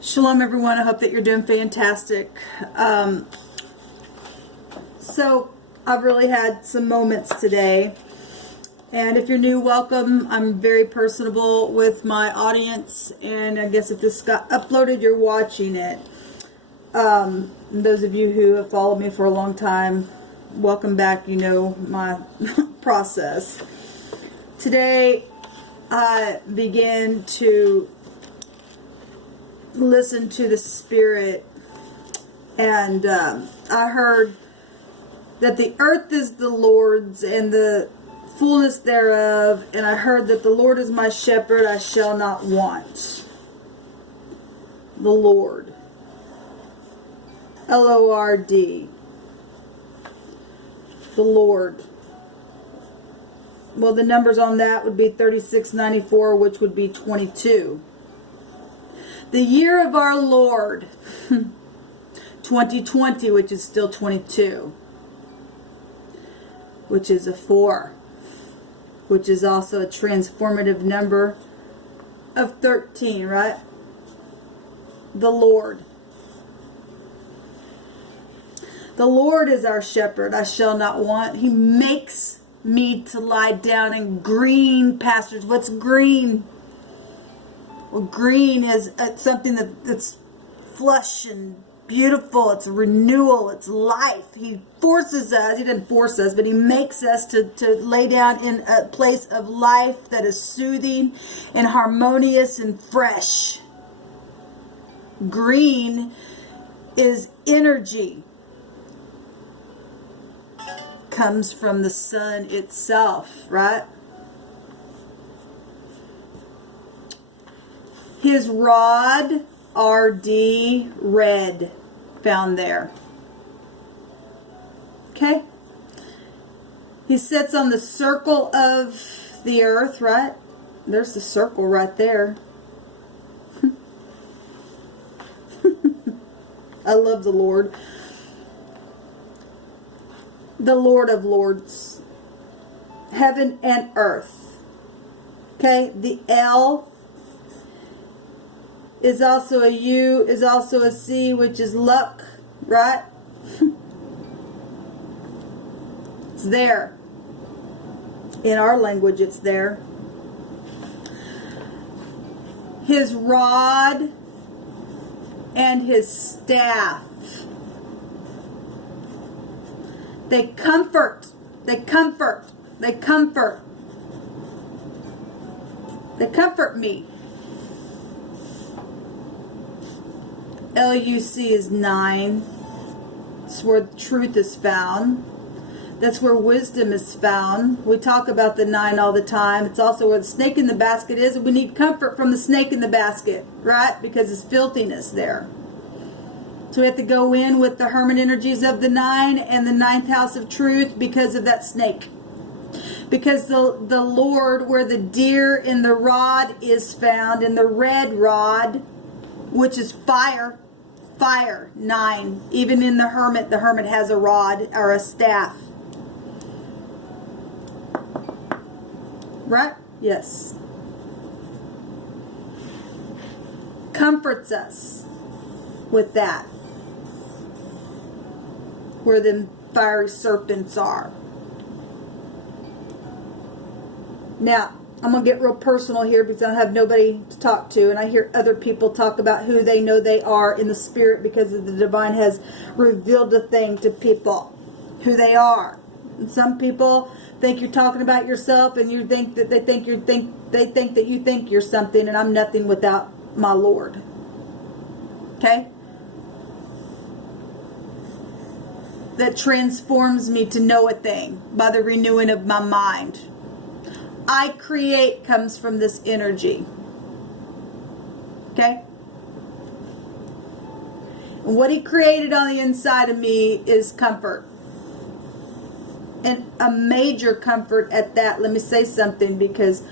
Shalom, everyone. I hope that you're doing fantastic. So I've really had some moments today. And if you're new, welcome. I'm very personable with my audience. And I guess if this got uploaded, you're watching it. Those of you who have followed me for a long time, welcome back. You know my process. Today, I begin to listen to the Spirit, and I heard that the earth is the Lord's and the fullness thereof, and I heard that the Lord is my shepherd, I shall not want. The Lord. L-O-R-D. The Lord. Well, the numbers on that would be 3694, which would be 22. The year of our Lord, 2020, which is still 22, which is a 4, which is also a transformative number of 13, right? The Lord. The Lord is our shepherd, I shall not want. He makes me to lie down in green pastures. What's green? Well, green is something that's flush and beautiful. It's a renewal. It's life. He forces us. He doesn't force us, but he makes us to lay down in a place of life that is soothing and harmonious and fresh. Green is energy. Comes from the sun itself, right? His rod, RD, red, found there. Okay? He sits on the circle of the earth, right? There's the circle right there. I love the Lord. The Lord of Lords. Heaven and earth. Okay? The L is also a U, is also a C, which is luck, right? It's there. In our language, it's there. His rod and his staff. They comfort. They comfort. They comfort. They comfort me. L-U-C is 9. That's where truth is found. That's where wisdom is found. We talk about the 9 all the time. It's also where the snake in the basket is. We need comfort from the snake in the basket, right? Because there's filthiness there. So we have to go in with the hermit energies of the 9 and the 9th house of truth because of that snake. Because the Lord, where the deer in the rod is found, in the red rod, which is fire. Fire, 9. Even in the hermit has a rod or a staff. Right? Yes. Comforts us with that. Where the fiery serpents are. Now, I'm going to get real personal here because I have nobody to talk to, and I hear other people talk about who they know they are in the spirit because the divine has revealed a thing to people, who they are. And some people think you're talking about yourself, and you think that they think that you think you're something, and I'm nothing without my Lord. Okay? That transforms me to know a thing by the renewing of my mind. I create comes from this energy. Okay? And what he created on the inside of me is comfort. And a major comfort at that. Let me say something, because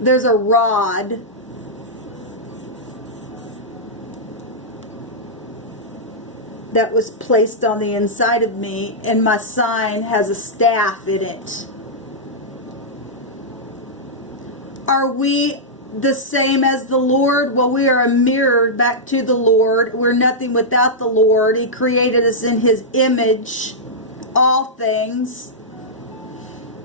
there's a rod that was placed on the inside of me, and my sign has a staff in it. Are we the same as the Lord? Well, we are a mirror back to the Lord. We're nothing without the Lord. He created us in His image, all things.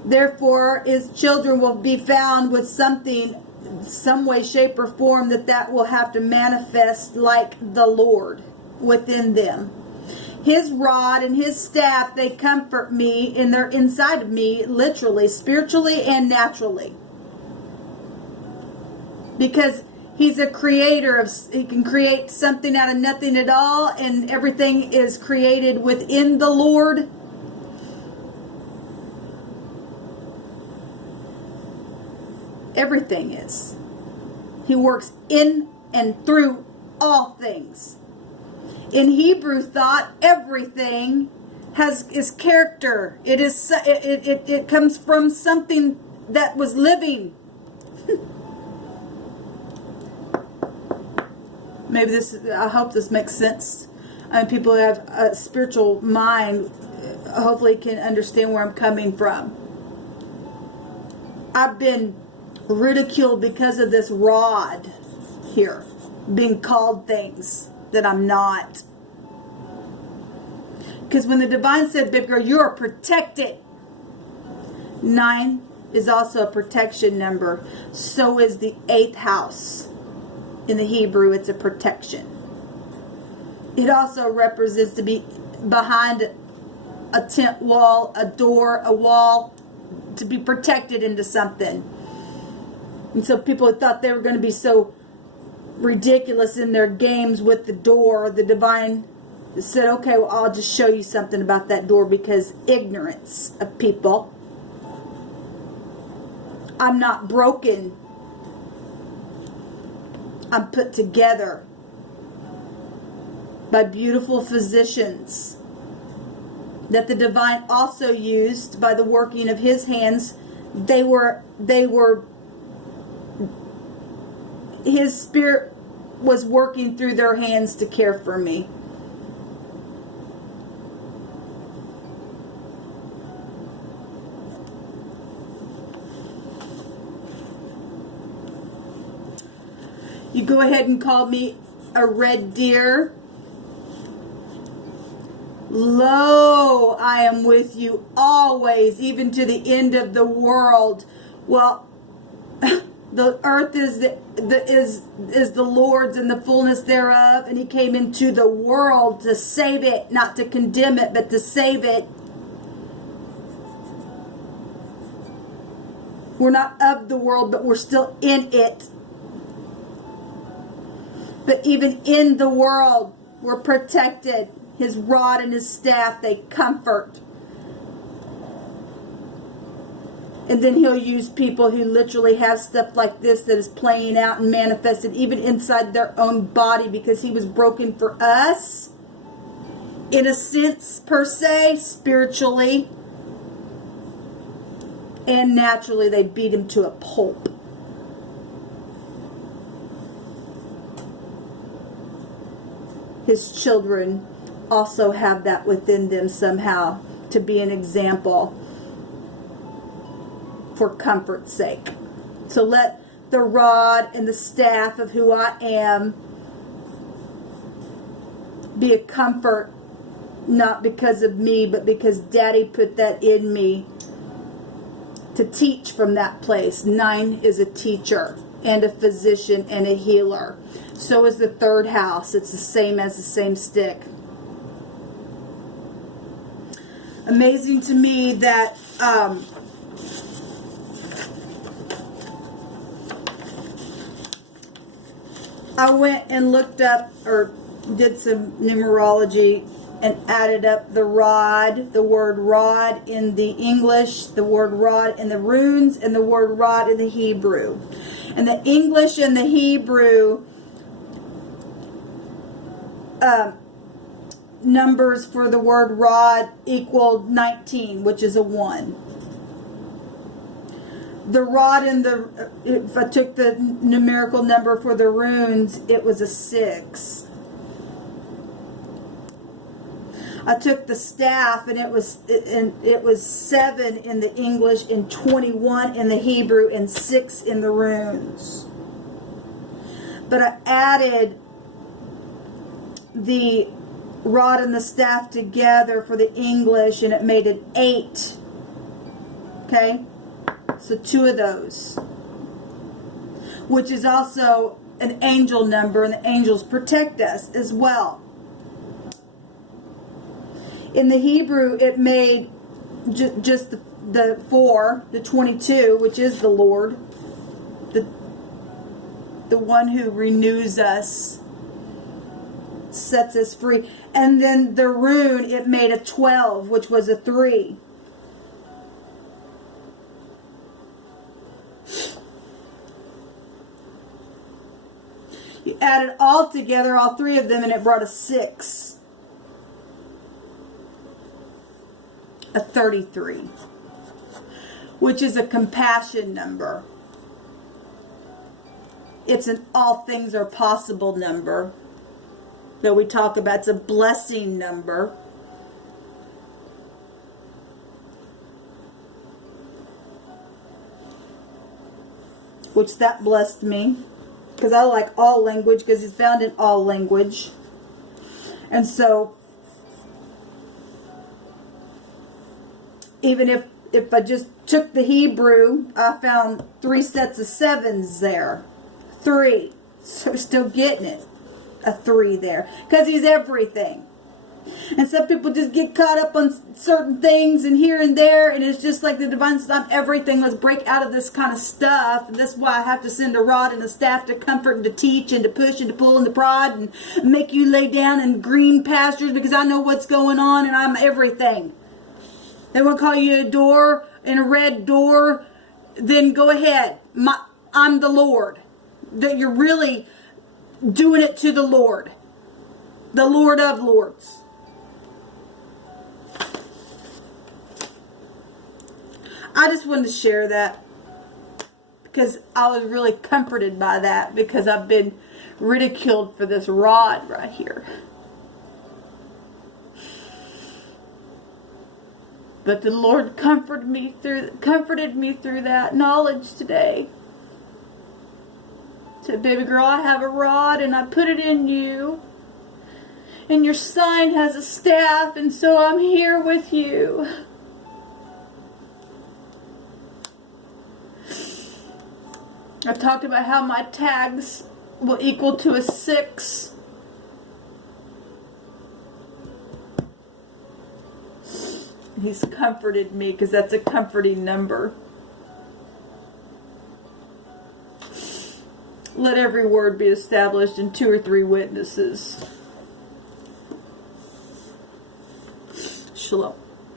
Therefore, His children will be found with something, some way, shape, or form that will have to manifest like the Lord within them. His rod and His staff, they comfort me, and they're inside of me, literally, spiritually, and naturally. Because He's a creator. He can create something out of nothing at all, and everything is created within the Lord. Everything is. He works in and through all things. In Hebrew thought, everything is character. It comes from something that was living. Maybe I hope this makes sense. People who have a spiritual mind hopefully can understand where I'm coming from. I've been ridiculed because of this rod here, being called things that I'm not. Because when the divine said, baby girl, you are protected. 9 is also a protection number. So is the 8th house. In the Hebrew, it's a protection. It also represents to be behind a tent wall, a door, a wall, to be protected into something. And so people thought they were going to be so ridiculous in their games with the door. The divine said, okay, well, I'll just show you something about that door, because ignorance of people. I'm not broken. I'm put together by beautiful physicians that the divine also used by the working of His hands. They were His Spirit was working through their hands to care for me. You go ahead and call me a red deer. Lo, I am with you always, even to the end of the world. Well, the earth is the Lord's and the fullness thereof, and He came into the world to save it, not to condemn it, but to save it. We're not of the world, but we're still in it. But even in the world, we're protected. His rod and His staff, they comfort. And then He'll use people who literally have stuff like this that is playing out and manifested even inside their own body, because He was broken for us. In a sense, per se, spiritually. And naturally, they beat Him to a pulp. His children also have that within them somehow, to be an example for comfort's sake. So let the rod and the staff of who I am be a comfort, not because of me, but because Daddy put that in me to teach from that place. 9 is a teacher and a physician and a healer. So is the 3rd house. It's the same as the same stick. Amazing to me that I went and looked up, or did some numerology, and added up the rod, the word rod in the English, the word rod in the runes, and the word rod in the Hebrew. And the English and the Hebrew numbers for the word rod equaled 19, which is a 1. The rod in the, if I took the numerical number for the runes, it was a 6. I took the staff, and it was 7 in the English and 21 in the Hebrew and 6 in the runes. But I added the rod and the staff together for the English, and it made an 8. Okay? So 2 of those. Which is also an angel number, and the angels protect us as well. In the Hebrew, it made just the 4, the 22, which is the Lord, the one who renews us, sets us free. And then the rune, it made a 12, which was a 3. You added all together, all 3 of them, and it brought a 6. A 33. Which is a compassion number. It's an all things are possible number that we talk about. It's a blessing number. Which that blessed me. Because I like all language, because it's found in all language. And so, even if I just took the Hebrew, I found 3 sets of 7s there. 3. So we're still getting it. A 3 there. Because he's everything. And some people just get caught up on certain things and here and there, and it's just like the divine says, I'm everything. Let's break out of this kind of stuff. And that's why I have to send a rod and a staff to comfort and to teach and to push and to pull and to prod and make you lay down in green pastures, because I know what's going on and I'm everything. They want to call you a door and a red door, then go ahead. I'm the Lord. That you're really doing it to the Lord. The Lord of Lords. I just wanted to share that because I was really comforted by that, because I've been ridiculed for this rod right here. But the Lord comforted me through that knowledge today. Said, baby girl, I have a rod and I put it in you. And your sign has a staff, and so I'm here with you. I've talked about how my tags will equal to a 6. He's comforted me, because that's a comforting number. Let every word be established in 2 or 3 witnesses. Shalom.